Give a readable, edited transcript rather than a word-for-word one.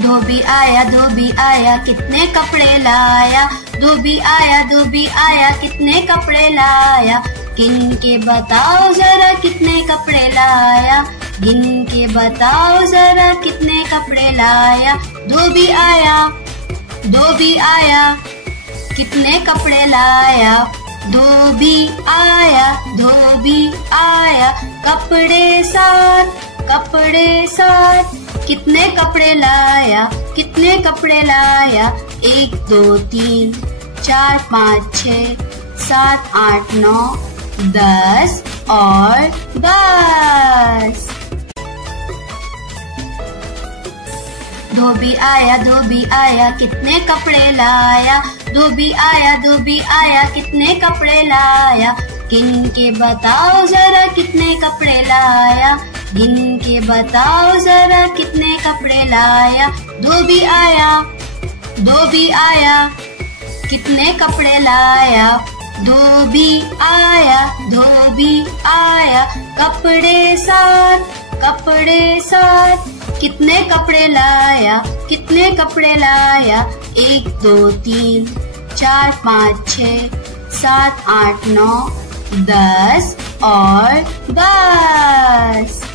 धोबी आया कितने कपड़े लाया। धोबी आया कितने कपड़े लाया। गिन के बताओ जरा कितने कपड़े लाया। गिन के बताओ जरा कितने कपड़े लाया। धोबी आया कितने कपड़े लाया। धोबी आया कपड़े साथ कितने कपड़े लाया। कितने कपड़े लाया। 1 2 3 4 5 6 7 8 9 10 और 10। धोबी आया कितने कपड़े लाया। धोबी आया कितने कपड़े लाया। गिन के बताओ जरा कितने कपड़े लाया। गिन के बताओ जरा कितने कपड़े लाया। धोबी आया कितने कपड़े लाया। धोबी आया कपड़े साथ कितने कपड़े लाया। कितने कपड़े लाया। 1 2 3 4 5 6 7 8 9 10 और 10।